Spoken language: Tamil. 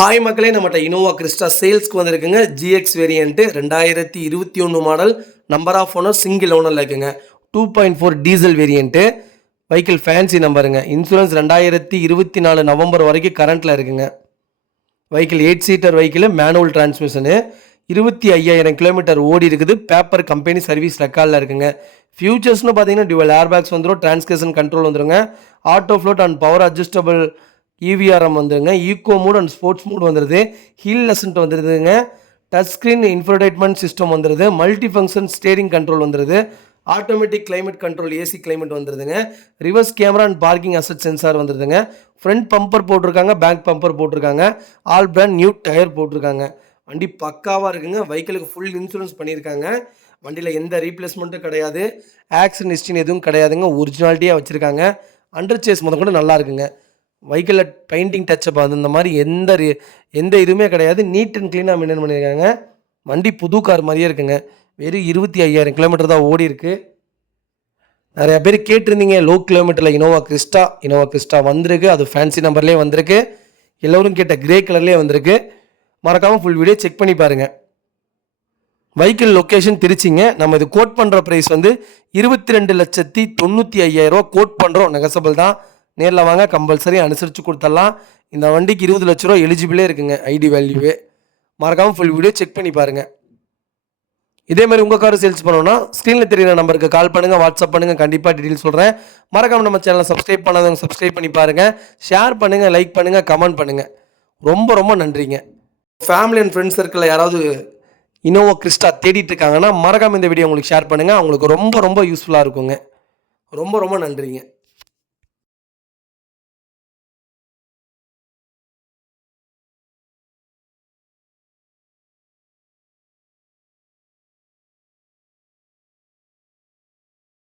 ஹாய் மக்களே, நம்மகிட்ட இனோவா கிறிஸ்டா சேல்ஸ்க்கு வந்திருக்குங்க. GX variant 2021 model, number of owner single ஓனரில் இருக்குங்க. 2.4 டீசல் வேரியன்ட்டு, வெஹிக்கிள் ஃபேன்சி நம்பருங்க. இன்சூரன்ஸ் 2024 நவம்பர் வரைக்கும் கரண்ட்டில் இருக்குங்க. Vehicle 8 seater vehicle, manual transmission, 25,000 kilometre ஓடி இருக்குது. பேப்பர் கம்பெனி சர்வீஸ் ரெக்கார்டில் இருக்குங்க. ஃபியூச்சர்ஸ்னு பார்த்தீங்கன்னா டியூவல் ஏர்பேக்ஸ் வந்துடும், டிரான்ஸ்கேஷன் கண்ட்ரோல் வந்துருங்க, auto fold and power adjustable EVRM வந்துருங்க, eco mode and sports mode வந்துடுது, ஹீல் லெசன்ட் வந்துடுதுங்க, டச் ஸ்க்ரீன் இன்ஃபர்டைன்மெண்ட் சிஸ்டம் வந்துடுது, மல்டி ஃபங்க்ஷன் ஸ்டேரிங் கண்ட்ரோல் வந்துடுது, automatic climate control AC climate வந்துடுதுங்க, reverse camera and parking assist sensor வந்துடுதுங்க, ஃப்ரண்ட் பம்பர் போட்டிருக்காங்க, பேக் பம்பர் போட்டிருக்காங்க, ஆல் பிராண்ட் நியூ டயர் போட்டிருக்காங்க. வண்டி பக்காவாக இருக்குங்க. வெஹிக்கிளுக்கு ஃபுல் இன்சூரன்ஸ் பண்ணியிருக்காங்க. வண்டியில் எந்த ரீப்ளேஸ்மெண்ட்டும் கிடையாது, ஆக்சிடென்ட் ஹிஸ்ட்ரின்னு எதுவும் கிடையாதுங்க. ஒரிஜினாலிட்டியாக வச்சுருக்காங்க. அண்டர் சேஸ் முதல் கூட நல்லா இருக்குங்க. வெஹிக்கிளில் பெயிண்டிங் டச்சப் அந்த மாதிரி எந்த இதுவுமே கிடையாது. நீட் அண்ட் க்ளீனாக மெயின்டைன் பண்ணியிருக்காங்க. வண்டி புது கார் மாதிரியே இருக்குங்க. வெறும் 25,000 கிலோமீட்டர் தான் ஓடி இருக்குது. நிறையா பேர் கேட்டிருந்தீங்க லோ கிலோமீட்டரில் இனோவா கிறிஸ்டா வந்திருக்கு. அது ஃபேன்சி நம்பர்லேயே வந்திருக்கு. எல்லோரும் கேட்ட கிரே கலர்லேயே வந்திருக்கு. மறக்காமல் ஃபுல் வீடியோ செக் பண்ணி பாருங்கள். வெஹிக்கிள் லொக்கேஷன் திருச்சிங்க. நம்ம இது கோட் பண்ணுற ப்ரைஸ் வந்து 22,95,000 கோட் பண்ணுறோம். நெகசபிள் தான். நேரில் வாங்க, கம்பல்சரி அனுசரித்து கொடுத்துடலாம். இந்த வண்டிக்கு 20 லட்ச ரூபா எலிஜிபிளே இருக்குங்க, ஐடி வேல்யூவே. மறக்காமல் ஃபுல் வீடியோ செக் பண்ணி பாருங்கள். இதேமாதிரி உங்கள் கார் சேல்ஸ் பண்ணணும்னா ஸ்க்ரீனில் தெரியுற நம்பருக்கு கால் பண்ணுங்கள், வாட்ஸ்அப் பண்ணுங்கள். கண்டிப்பாக டீட்டெயில் சொல்கிறேன். மறக்காமல் நம்ம சேனலை சப்ஸ்கிரைப் பண்ணாதவங்க சப்ஸ்கிரைப் பண்ணி பாருங்கள். ஷேர் பண்ணுங்கள், லைக் பண்ணுங்கள், கமெண்ட் பண்ணுங்கள். ரொம்ப ரொம்ப நன்றிங்க. ஃபேமிலி அண்ட் ஃப்ரெண்ட்ஸ் சர்க்கிளில் யாராவது இனோவா கிறிஸ்டா தேடிட்டு இருக்காங்கன்னா மறக்காமல் இந்த வீடியோ உங்களுக்கு ஷேர் பண்ணுங்கள். அவங்களுக்கு ரொம்ப ரொம்ப யூஸ்ஃபுல்லாக இருக்குங்க. ரொம்ப ரொம்ப நன்றிங்க.